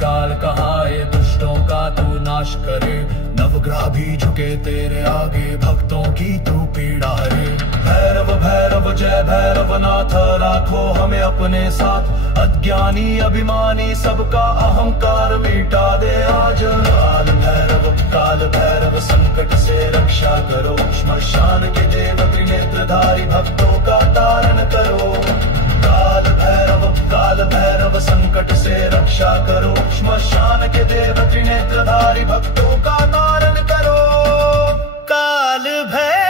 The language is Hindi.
काल कहाए दुष्टों का तू नाश करे। नवग्रह भी झुके तेरे आगे भक्तों की तू पीड़ा हरे। भैरव भैरव जय भैरव नाथ राखो हमें अपने साथ। अज्ञानी अभिमानी सबका अहंकार मिटा दे आज। काल भैरव संकट से रक्षा करो। श्मशान के देव त्रिनेत्रधारी भक्तों का तारण करो। काल भैरव संकट से रक्षा करो। श्मशान के देव त्रिनेत्रधारी भक्तों का तारण करो। काल भैरव